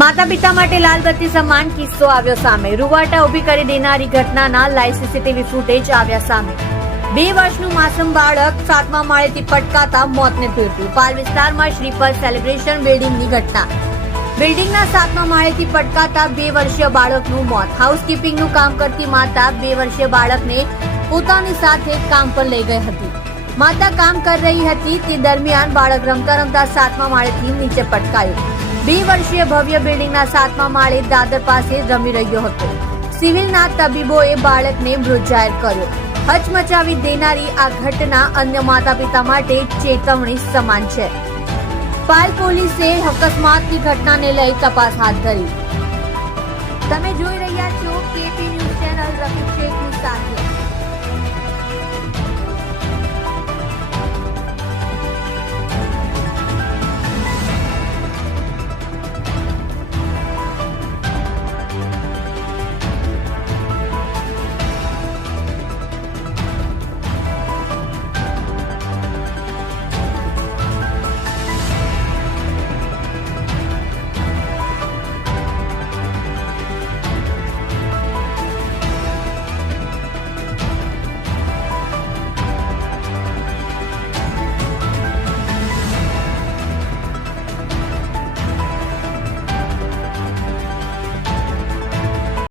માતા પિતા માટે લાલ બત્તી સમાન કિસ્સો આવ્યો સામે. રૂવાટા ઉભી કરી દેનારી ઘટનાના લાઈવ સીસીટીવી ફૂટેજ આવ્યા સામે. 2 વર્ષનું માસૂમ બાળક 7મા માળેથી પટકાતા મોતને ભેટ્યું. પાલ વિસ્તારમાં શ્રીપદ સેલિબ્રેશન બિલ્ડિંગની ઘટના. બિલ્ડિંગના 7મા માળેથી પટકાતા 2 વર્ષીય બાળકનું મોત. હાઉસકીપિંગનું કામ કરતી માતા 2 વર્ષીય બાળકને પોતાની સાથે કામ પર લઈ ગઈ હતી. માતા કામ કરી રહી હતી તે દરમિયાન બાળક રમતા રમતા 7મા માળેથી નીચે પટકાયું. 2 વર્ષીય ભવ્ય બિલ્ડિંગના 7મા માળે દાદર પાસે રમી રહ્યો હતો. સિવિલના તબીબોએ બાળકને મૃત જાહેર કર્યો. હચમચાવી દેનારી આ ઘટના અન્ય માતા પિતા માટે ચેતવણી સમાન છે. પાલ પોલીસે અકસ્માતની ઘટનાને લઈ તપાસ હાથ ધરી. તમે જોઈ રહ્યા છો કેપી ન્યૂઝ ચેનલ રફીક શેખની સાથે.